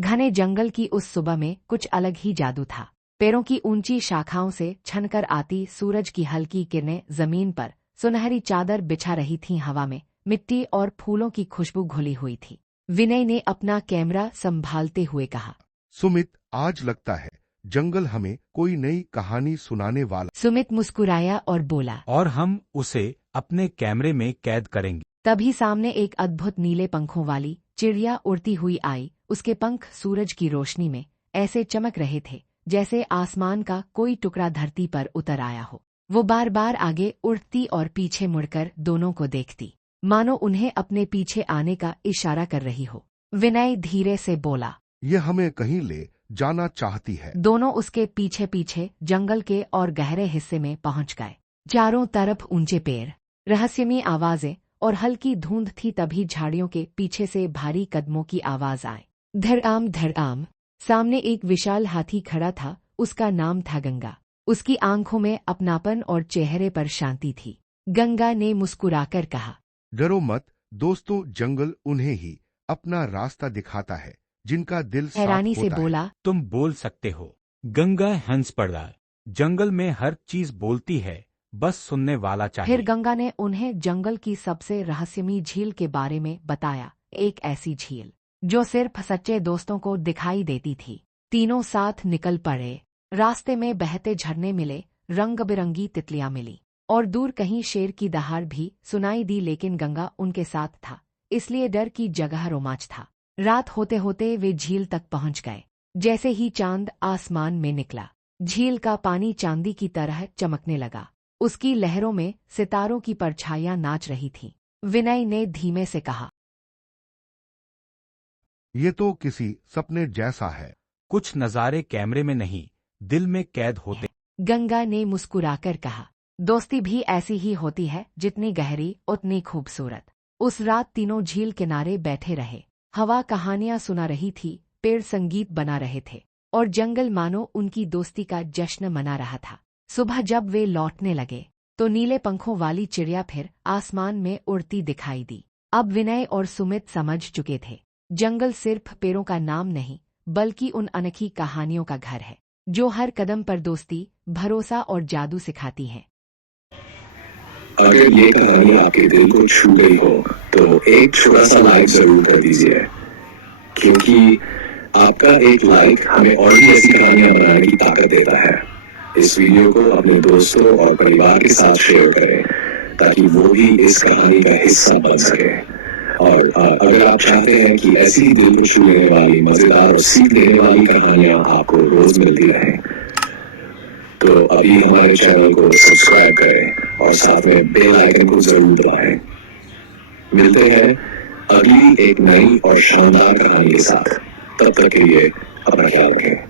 घने जंगल की उस सुबह में कुछ अलग ही जादू था। पेड़ों की ऊंची शाखाओं से छनकर आती सूरज की हल्की किरणें जमीन पर सुनहरी चादर बिछा रही थीं। हवा में मिट्टी और फूलों की खुशबू घुली हुई थी। विनय ने अपना कैमरा संभालते हुए कहा, सुमित, आज लगता है जंगल हमें कोई नई कहानी सुनाने वाला। सुमित मुस्कुराया और बोला, और हम उसे अपने कैमरे में कैद करेंगे। तभी सामने एक अद्भुत नीले पंखों वाली चिड़िया उड़ती हुई आई। उसके पंख सूरज की रोशनी में ऐसे चमक रहे थे जैसे आसमान का कोई टुकड़ा धरती पर उतर आया हो। वो बार बार आगे उड़ती और पीछे मुड़कर दोनों को देखती, मानो उन्हें अपने पीछे आने का इशारा कर रही हो। विनय धीरे से बोला, ये हमें कहीं ले जाना चाहती है। दोनों उसके पीछे पीछे जंगल के और गहरे हिस्से में पहुंच गए। चारों तरफ ऊंचे पेड़, रहस्यमयी आवाजें और हल्की धुंध थी। तभी झाड़ियों के पीछे से भारी कदमों की आवाज आए। धड़ाम धड़ाम। सामने एक विशाल हाथी खड़ा था। उसका नाम था गंगा। उसकी आंखों में अपनापन और चेहरे पर शांति थी। गंगा ने मुस्कुराकर कहा, डरो मत दोस्तों, जंगल उन्हें ही अपना रास्ता दिखाता है जिनका दिल साफ हैरानी से होता है। बोला, तुम बोल सकते हो। गंगा हंस पड़ा। जंगल में हर चीज बोलती है, बस सुनने वाला चाहिए। फिर गंगा ने उन्हें जंगल की सबसे रहस्यमयी झील के बारे में बताया। एक ऐसी झील जो सिर्फ सच्चे दोस्तों को दिखाई देती थी। तीनों साथ निकल पड़े। रास्ते में बहते झरने मिले, रंग बिरंगी तितलियां मिली और दूर कहीं शेर की दहाड़ भी सुनाई दी। लेकिन गंगा उनके साथ था, इसलिए डर की जगह रोमांच था। रात होते होते वे झील तक पहुंच गए। जैसे ही चांद आसमान में निकला, झील का पानी चांदी की तरह चमकने लगा। उसकी लहरों में सितारों की परछाइयां नाच रही थीं। विनय ने धीमे से कहा, ये तो किसी सपने जैसा है। कुछ नज़ारे कैमरे में नहीं, दिल में कैद होते। गंगा ने मुस्कुराकर कहा, दोस्ती भी ऐसी ही होती है, जितनी गहरी उतनी खूबसूरत। उस रात तीनों झील किनारे बैठे रहे। हवा कहानियां सुना रही थी, पेड़ संगीत बना रहे थे और जंगल मानो उनकी दोस्ती का जश्न मना रहा था। सुबह जब वे लौटने लगे तो नीले पंखों वाली चिड़िया फिर आसमान में उड़ती दिखाई दी। अब विनय और सुमित समझ चुके थे, जंगल सिर्फ पेड़ों का नाम नहीं, बल्कि उन अनोखी कहानियों का घर है जो हर कदम पर दोस्ती, भरोसा और जादू सिखाती है। अगर ये कहानी आपके दिल को छू गई हो तो एक छोटा सा लाइक जरूर कर दीजिए, क्योंकि आपका एक लाइक हमें और भी ऐसी कहानियां बनाने की ताकत देता है। इस वीडियो को अपने दोस्तों और परिवार के साथ शेयर करें ताकि वो भी इस कहानी का हिस्सा बन सके। और अगर आप चाहते हैं कि ऐसी ही दिल को छू लेने वाली, मजेदार और सीख देने वाली कहानियां आपको रोज मिलती रहें, तो अभी हमारे चैनल को सब्सक्राइब करें और साथ में बेल आइकन को जरूर दबाएं। मिलते हैं अगली एक नई और शानदार कहानी के साथ। तब तक के लिए अपना ख्याल रखें।